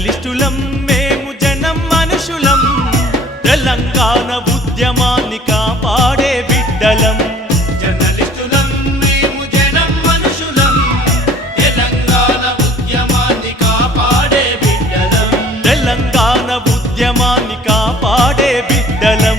జర్నలిస్టులం మేము జనం మనుషులం, తెలంగాణ ఉద్యమాన్ని కాపాడే బిడ్డలం. జర్నలిస్టులం మేము జనం మనుషులం, తెలంగాణ ఉద్యమాన్ని కాపాడే బిడ్డలం. తెలంగాణ ఉద్యమాన్ని కాపాడే బిడ్డలం.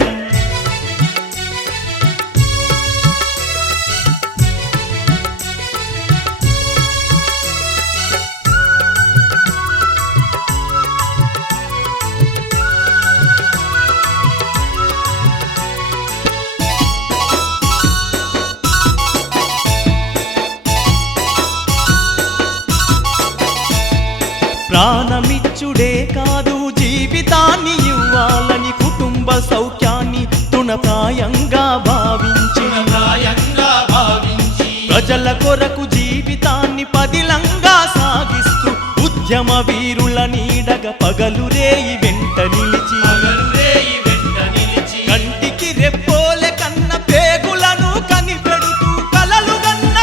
ప్రాణమిచ్చుడే కాదు జీవితాన్ని ఇవ్వాలని కుటుంబ సౌఖ్యాన్ని తృణప్రాయంగా భావించి ప్రజల కొరకు జీవితాన్ని పదిలంగా సాగిస్తూ ఉద్యమ వీరుల నీడగా పగలు రేయి వెంట నిలిచి కంటికి రెప్పోలే కన్న పేగులను కనిపెడుతూ కలలు గన్న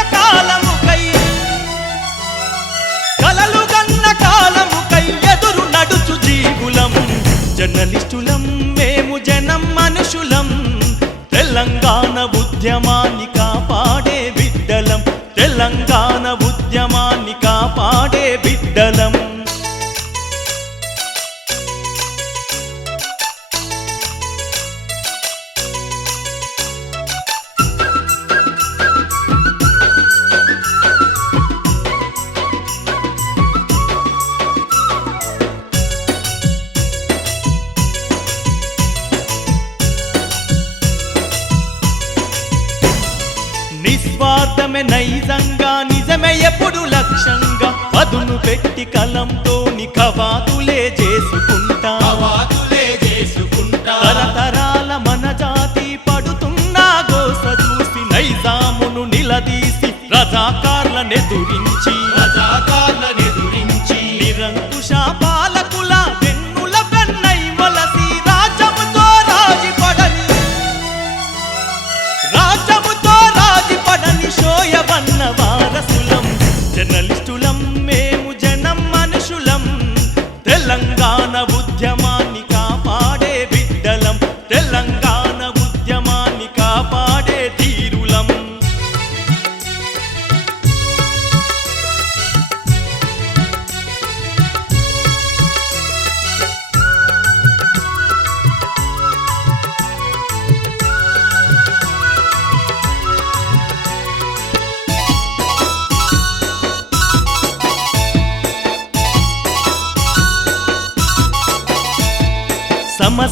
కాలముకై ఎదురు నడుచు జీవులం. జర్నలిస్టులం మేము జనం మనుషులం, తెలంగాణ ఉద్యమాన్ని కాపాడే బిడ్డలం. తెలంగాణ ఉద్యమాన్ని కాపాడే బిడ్డలం. నిస్వార్థమే నైజంగా నిజమే ఎప్పుడు లక్ష్యంగా పదును పెట్టి కలంతోని కవాతులే చేసుకుంటా తరతరాల మన జాతి పడుతున్న గోస చూసి నైజామును నిలదీసి రజాకార్లనెదురించి నిరంకుశ పాలకుల వెన్నుల వెన్నై మొలసి రాజ్యముతో రాజిపడని శోయవన్న వారసులం. జర్నలిస్టులం మేము జనం మనుషులం, తెలంగాణ ఉద్యమాన్ని కాపాడే బిడ్డలం. తెలంగాణ ఉద్యమాన్ని కాపాడే ధీరులం.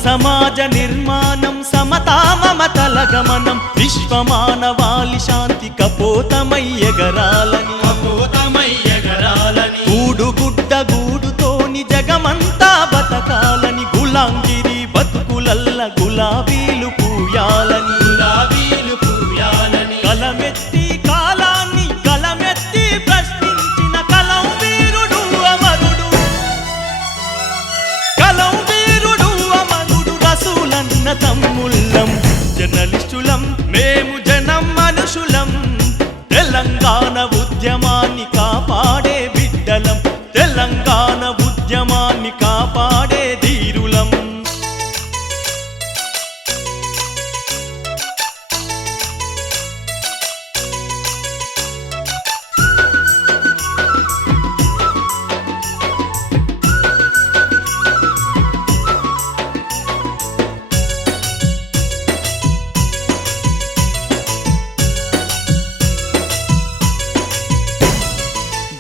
సమాజ నిర్మాణం సమతా మమతల గమనం విశ్వమానవాళి శాంతి కపోతమై ఎగరాలని గూడుగుడ్డ గూడుతోని జగమంతా బతకాలని గులాంగిరి బతుకులల్ల గులాబీలు పూయాలని కలమెత్తి కాలాన్ని కలమెత్తి ప్రశ్నించిన కలం వీరుడు అమరుడు రసూలన్న తమ్ముళ్ళం. జర్నలిస్టులం మేము జనం మనుషులం, తెలంగాణ ఉద్యమాన్ని కాపాడే బిడ్డలం. తెలంగాణ ఉద్యమాన్ని కాపాడే ధీరులం.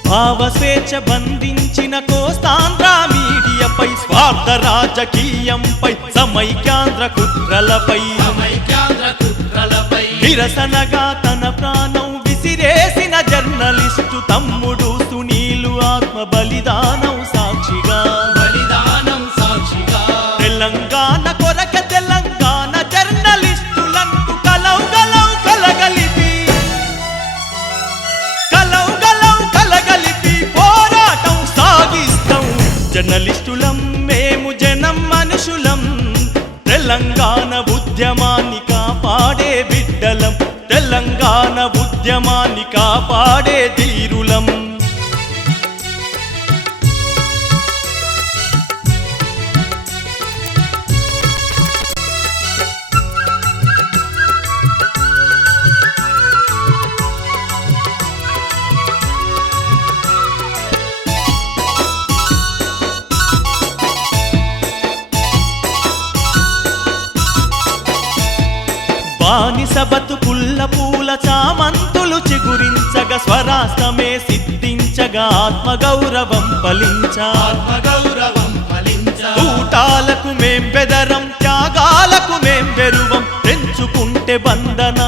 భావ స్వేచ్ఛ బంధించిన కోస్తాంధ్ర మీడియాపై స్వార్థ రాజకీయంపై సమైక్యాంధ్ర కుట్రలపై నిరసనగా తన ప్రాణం విసిరేసిన జర్నలిస్టు తమ్ముడు సునీలు ఆత్మ బలిదానం సాక్షిగా తెలంగాణ కొరక తెలంగాణ జర్నలిస్టులంటూ కలగలిపి పోరాటం సాగిస్తాం. జర్నలిస్టులం మేము జనం మనుషులం, తెలంగాణ ఉద్యమాన్ని కాపాడే బిడ్డలం. తెలంగాణ ఉద్యమాన్ని కాపాడే ధీరులం. బానిస బతుకుల్ల పూల చామంతులు చిగురించగా స్వరాష్ట్రమే సిద్ధించగా ఆత్మగౌరవం ఫలించా ఆత్మగౌరవం ఫలించ ఊటాలకు మేం బెదరం త్యాగాలకు మేం బెరువం తెంచుకుంటే బంధనా